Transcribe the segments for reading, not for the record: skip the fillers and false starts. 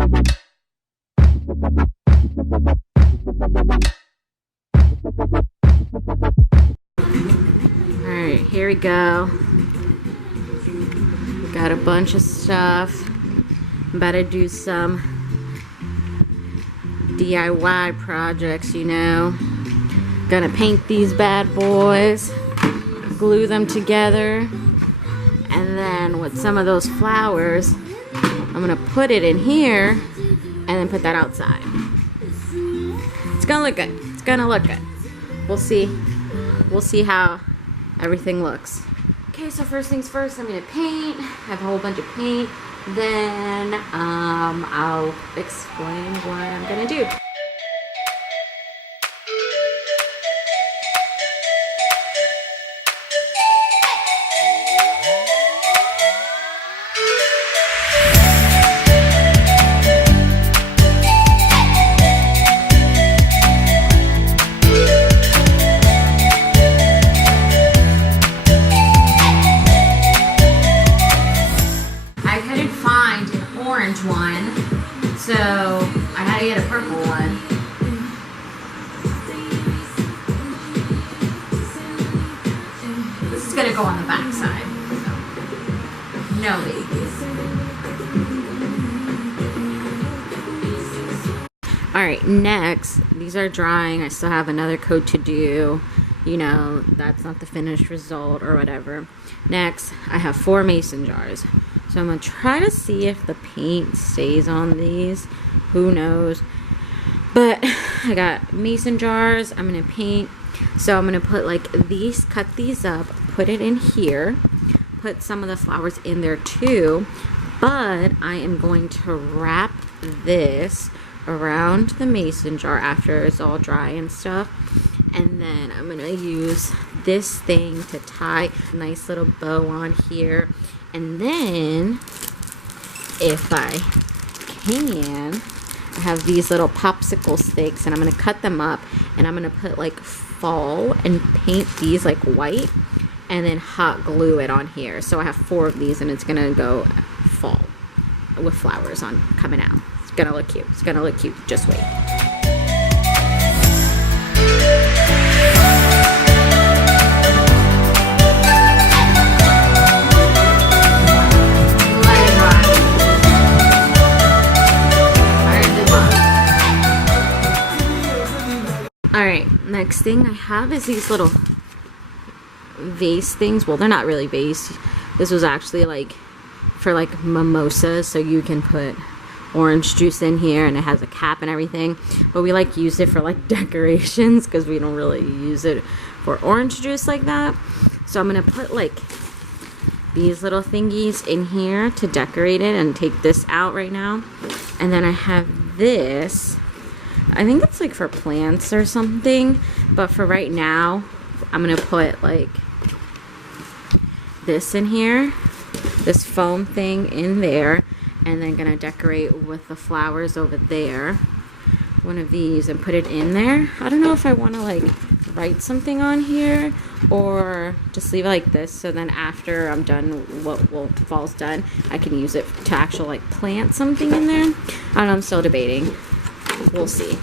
Alright, here we go. Got a bunch of stuff. I'm about to do some DIY projects, you know. Gonna paint these bad boys, glue them together, and then with some of those flowers, I'm gonna put it in here and then put that outside. It's gonna look good. It's gonna look good. We'll see. We'll see how everything looks. Okay, so first things first, I'm gonna paint. I have a whole bunch of paint. Then I'll explain what I'm gonna do. One, so I had to get a purple one. This is gonna go on the back side, so no biggies. Alright, next, these are drying. I still have another coat to do. You know, that's not the finished result or whatever. Next, I have 4 mason jars. So I'm going to try to see if the paint stays on these. Who knows? But I got mason jars. I'm going to paint. So I'm going to put like these, cut these up, put it in here. Put some of the flowers in there too. But I am going to wrap this around the mason jar after it's all dry and stuff. And then I'm going to use this thing to tie a nice little bow on here. And then, if I can, I have these little popsicle sticks, and I'm going to cut them up, and I'm going to put, like, fall and paint these, like, white, and then hot glue it on here. So I have 4 of these, and it's going to go fall with flowers on coming out. It's going to look cute. It's going to look cute. Just wait. Alright, next thing I have is these little vase things. Well, they're not really vase. This was actually like for like mimosas, so you can put orange juice in here, and it has a cap and everything. But we like use it for like decorations because we don't really use it for orange juice like that. So I'm gonna put like these little thingies in here to decorate it and take this out right now. And then I have this. I think it's like for plants or something, but for right now, I'm gonna put like this in here, this foam thing in there, and then gonna decorate with the flowers over there, one of these, and put it in there. I don't know if I want to like write something on here or just leave it like this, so then after I'm done, fall's done, I can use it to actually like plant something in there. I don't know, I'm still debating. We'll see.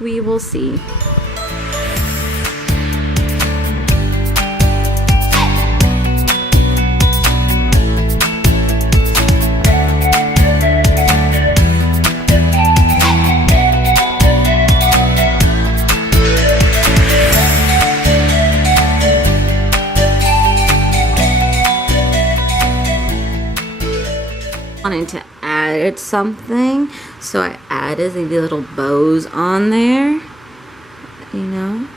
We will see. Wanted to add something, so I added the little bows on there, you know,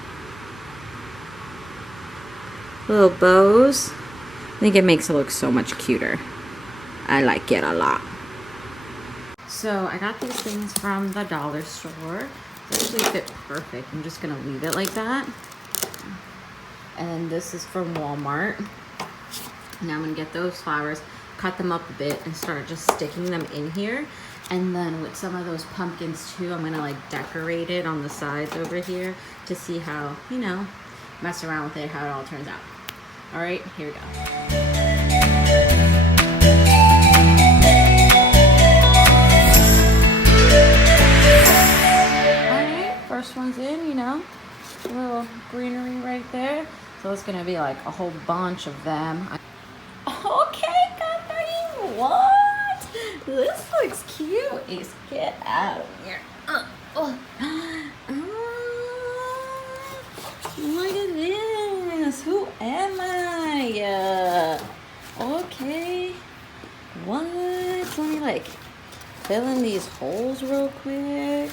little bows. I think it makes it look so much cuter. I like it a lot. So I got these things from the dollar store. They actually fit perfect. I'm just gonna leave it like that. And this is from Walmart. Now I'm gonna get those flowers, cut them up a bit, and start just sticking them in here. And then with some of those pumpkins too, I'm gonna like decorate it on the sides over here to see how, you know, mess around with it, how it all turns out. All right, here we go. little greenery right there. So it's gonna be like a whole bunch of them. Okay, Catherine, what? This looks cute. Ace, get out of here. Look at this. Who am I? Okay. What? Let me like fill in these holes real quick.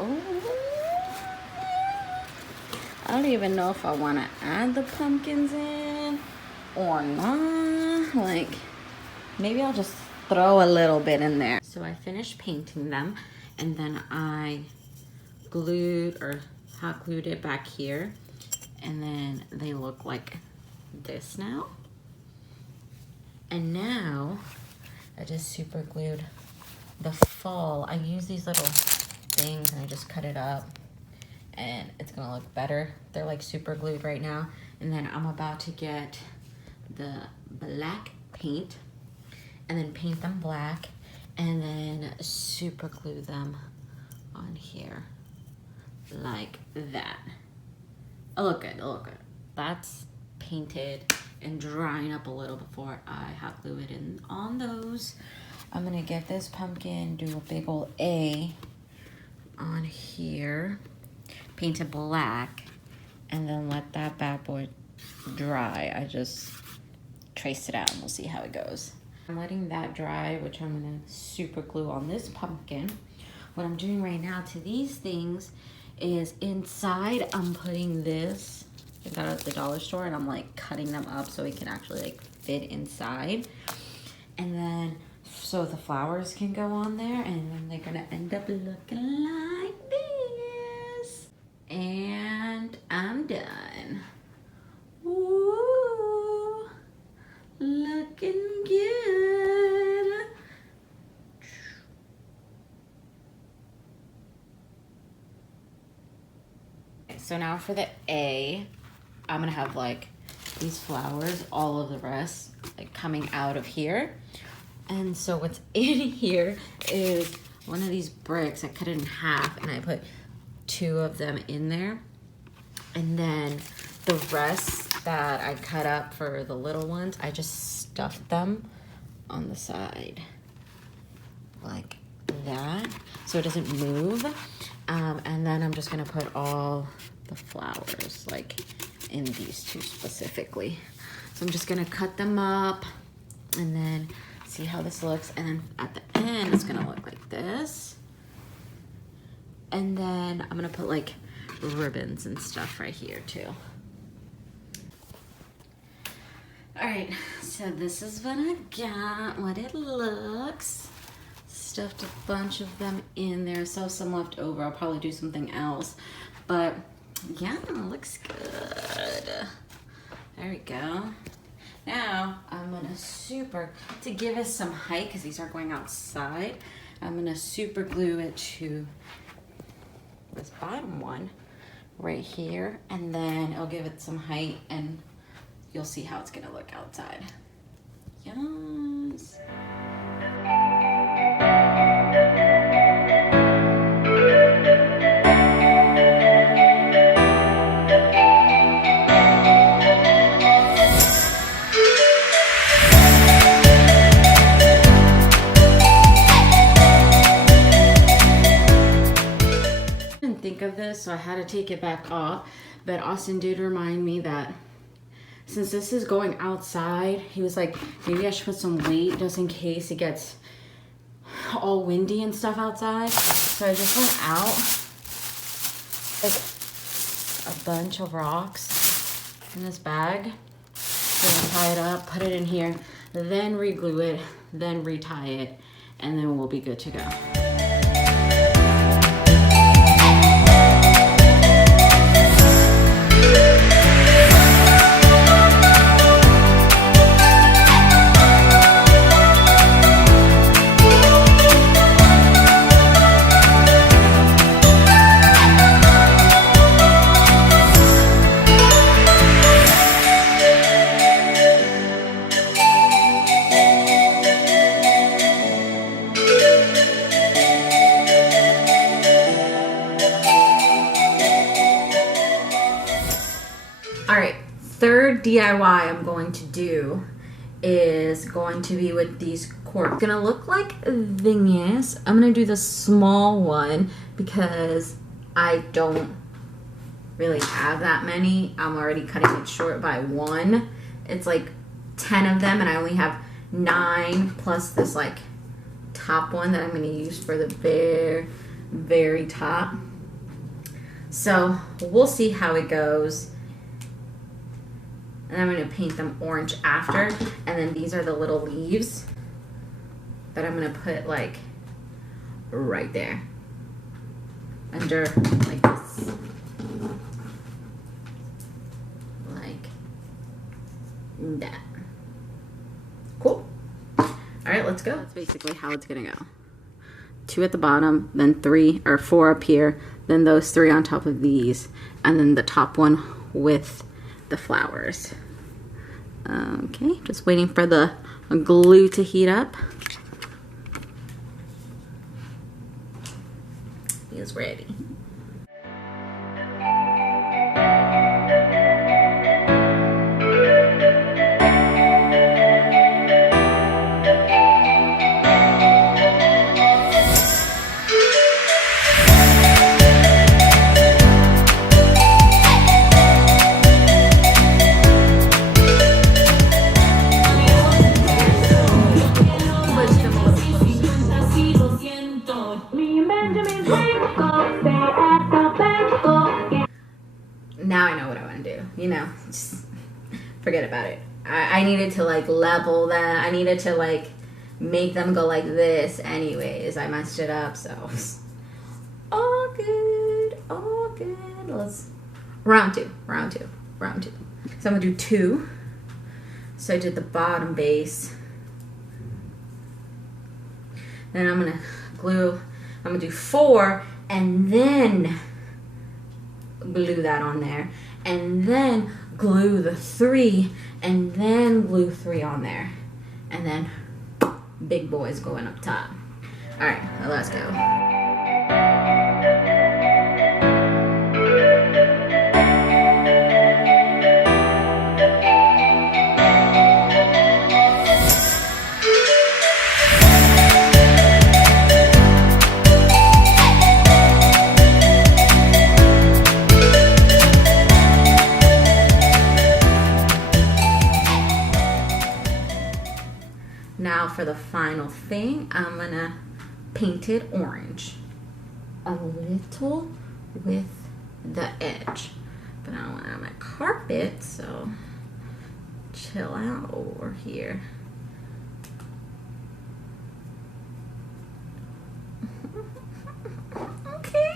Oh. I don't even know if I want to add the pumpkins in or not. Like, maybe I'll just throw a little bit in there. So I finished painting them, and then I glued or hot glued it back here, and then they look like this now. And now I just super glued the fall. I use these little things and I just cut it up, and it's gonna look better. They're like super glued right now. And then I'm about to get the black paint and then paint them black and then super glue them on here like that. Oh, look good, look good. That's painted and drying up a little before I hot glue it in on those. I'm gonna get this pumpkin, do a big old A on here, paint it black, and then let that bad boy dry. I just traced it out and we'll see how it goes. I'm letting that dry, which I'm gonna super glue on this pumpkin. What I'm doing right now to these things is inside I'm putting this, I got it at the dollar store, and I'm like cutting them up so it can actually like fit inside. And then so the flowers can go on there, and then they're gonna end up looking like this. And I'm done. Ooh, looking good. Okay, so now for the A, I'm gonna have like these flowers, all of the rest like coming out of here. And so what's in here is one of these bricks. I cut it in half and I put 2 of them in there. And then the rest that I cut up for the little ones, I just stuffed them on the side like that so it doesn't move. And then I'm just gonna put all the flowers like in these 2 specifically. So I'm just gonna cut them up and then see how this looks, and then at the end it's gonna look like this. And then I'm gonna put like ribbons and stuff right here too. All right, so this is what I got, what it looks. Stuffed a bunch of them in there, so some left over. I'll probably do something else, but yeah, it looks good. There we go. Now I'm gonna to give us some height, because these are going outside, I'm gonna super glue it to this bottom one right here, and then it'll give it some height and you'll see how it's gonna look outside. Yes. Think of this, so I had to take it back off, but Austin did remind me that since this is going outside, he was like, maybe I should put some weight just in case it gets all windy and stuff outside. So I just went out like a bunch of rocks in this bag. Gonna tie it up, put it in here, then re-glue it, then retie it, and then we'll be good to go. DIY I'm going to do is going to be with these corks. It's gonna look like this. I'm gonna do the small one because I don't really have that many. I'm already cutting it short by 1. It's like 10 of them and I only have 9 plus this like top one that I'm gonna use for the very top. So we'll see how it goes. And I'm going to paint them orange after. And then these are the little leaves that I'm going to put like right there. Under like this. Like that. Cool. Alright, let's go. That's basically how it's going to go. 2 at the bottom, then 3 or 4 up here, then those 3 on top of these, and then the top one with the flowers. Okay, just waiting for the glue to heat up. He is ready. Now I know what I want to do, you know, just forget about it. I needed to like level that. I needed to like make them go like this anyways. I messed it up, so all good, all good. Let's round two. So I'm gonna do 2. So I did the bottom base. Then I'm gonna glue, I'm gonna do 4 and then glue that on there, and then glue the 3, and then glue 3 on there, and then big boys going up top. All right, let's go. Now for the final thing, I'm gonna paint it orange. A little with the edge. But I don't want it on my carpet, so chill out over here. Okay,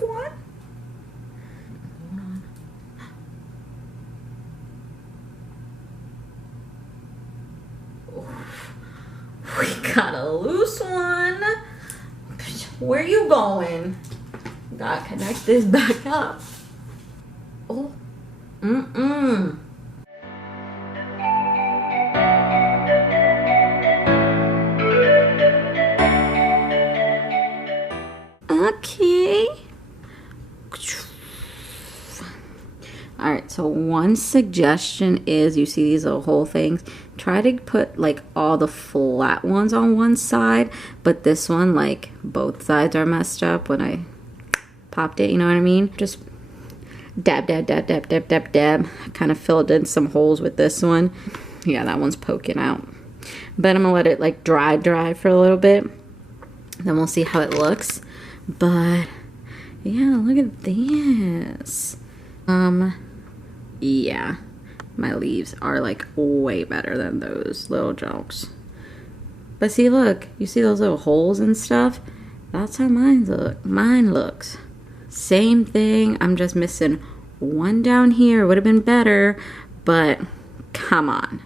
one. We got a loose one. Where you going? Gotta connect this back up. Oh. Okay. Alright, so one suggestion is, you see these little whole things, try to put like all the flat ones on one side, but this one, like both sides are messed up when I popped it, you know what I mean? Just dab. Kind of filled in some holes with this one. Yeah, that one's poking out. But I'm gonna let it like dry for a little bit. Then we'll see how it looks. But yeah, look at this. Yeah, my leaves are like way better than those little jokes. But see, look, you see those little holes and stuff? That's how mine looks. Same thing, I'm just missing one down here. Would have been better, but come on.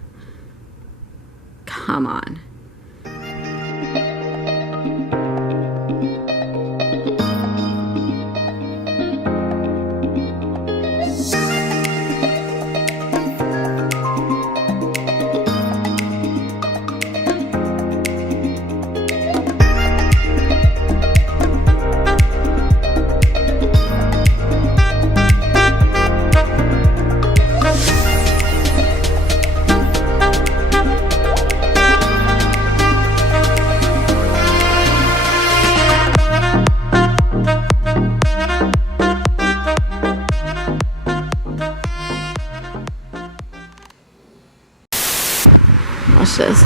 Watch this.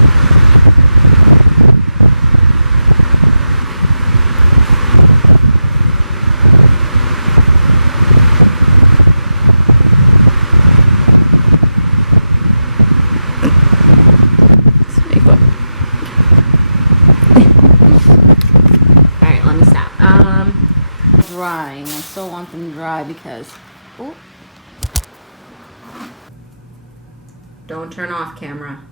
Alright, let me stop. Drying. I still want them dry because... Oh. Don't turn off camera.